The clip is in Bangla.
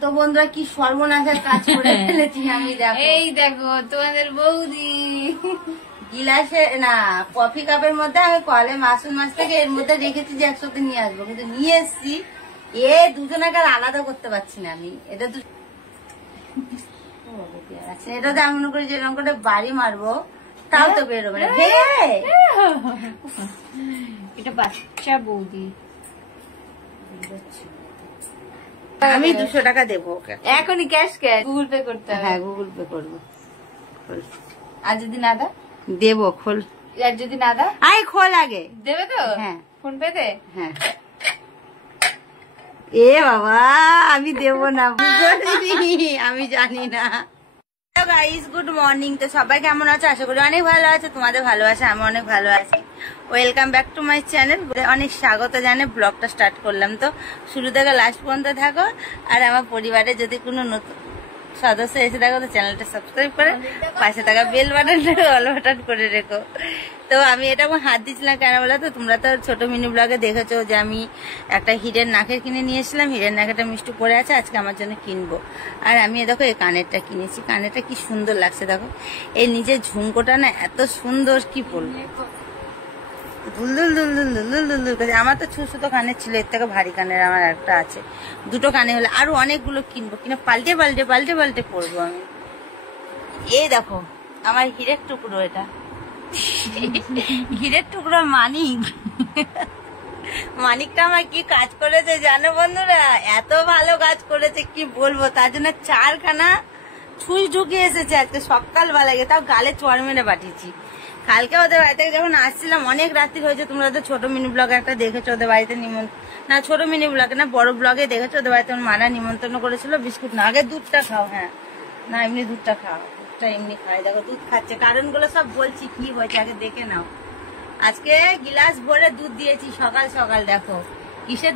তো বন্ধুরা কি সর্বনাশের কাজ করে ফেলেছি আমি, দেখো এই দেখো তোমাদের বৌদি গিলাসে না কফি কাপের মধ্যে আমি কলে মাসুল মাছ থেকে এর মধ্যে রেখেছি যে একসাথে নিয়ে আসবো, কিন্তু নিয়ে এসছি দুজনকে আলাদা করতে পারছি না আমি। এটা তো এটা তো আমি মনে করি যেরকম করে বাড়ি মারবো তাও তো বেরোবে না। এটা বাচ্চা বৌদি। আমি 200 টাকা দেবো ওকে এখনই ক্যাশ গুগল পে করতে হবে। হ্যাঁ গুগল পে করবো। আর যদি না দাও দেবো, খোল। আর যদি না দাও আয় খোল আগে। দেবে তো? হ্যাঁ ফোন পে তে। হ্যাঁ। এ বাবা আমি দেবো না, আমি জানি না। Guys good morning. তো সবাই কেমন আছে? আশা করি অনেক ভালো আছে, তোমাদের ভালো আছে, আমি অনেক ভালো আছি। Welcome back to my channel. অনেক স্বাগত জানে ব্লগটা স্টার্ট করলাম। তো শুরু থেকে লাস্ট পর্যন্ত থাকো। আর আমার পরিবারে যদি কোনো নতুন সদস্য এসে থাকো তো চ্যানেলটা সাবস্ক্রাইব করে পাশে থাকা বেল বাটনটা অল বাটন করে রেখো। তো আমি এটা হাত দিচ্ছিলাম কেন বলো তো, তোমরা তো ছোট মিনি ব্লগে দেখেছো যে আমি একটা হিরের নাকের কিনে নিয়ে এসেছিলাম। হিরের নাকেরটা মিষ্টি পরে আছে, আজকে আমার জন্য কিনবো। আর আমি দেখো এই কানেরটা কিনেছি, কানেরটা কি সুন্দর লাগছে দেখো। এই নিচের ঝুমকোটা না এত সুন্দর, কি বলবো, দুলদুল দুলদুল দুলদুল দুলদুল করে। আমার তো ছোট কানের ছিল, এর থেকে ভারী কানের আমার একটা আছে। দুটো কানে হলে আরো অনেকগুলো কিনবো, কিনে পাল্টে পাল্টে পাল্টে পাল্টে পরবো আমি। এই দেখো আমার হিরের টুকরো, এটা হিরের টুকরো মানিক। মানিকটা আমার কি কাজ করেছে জানো বন্ধুরা, এত ভালো কাজ করেছে কি বলবো। তার জন্য 4খানা ছুঁচ ঢুকে এসেছে আজকে সকালবেলা, তাও গালে চড় মেরে পাঠিয়েছি। কালকে ওদের বাড়িতে যখন আসছিলাম অনেক রাত্রি হয়েছে, তোমরা তো ছোট মিনি ব্লগে একটা দেখেছো ওদের বাড়িতে না ছোট মিনি ব্লগে না বড় ব্লগে দেখেছো, ওদের বাড়িতে মারা নিমন্ত্রণ করেছিল। বিস্কুট না, আগে দুধটা খাও। হ্যাঁ না এমনি দুধটা খাও, দুধটা এমনি খাই। দেখো দুধ খাচ্ছে, কারণগুলো সব বলছি কি হয়েছে আগে দেখে নাও। আজকে গিলাস ভরে দুধ দিয়েছি সকাল সকাল, দেখো কিসের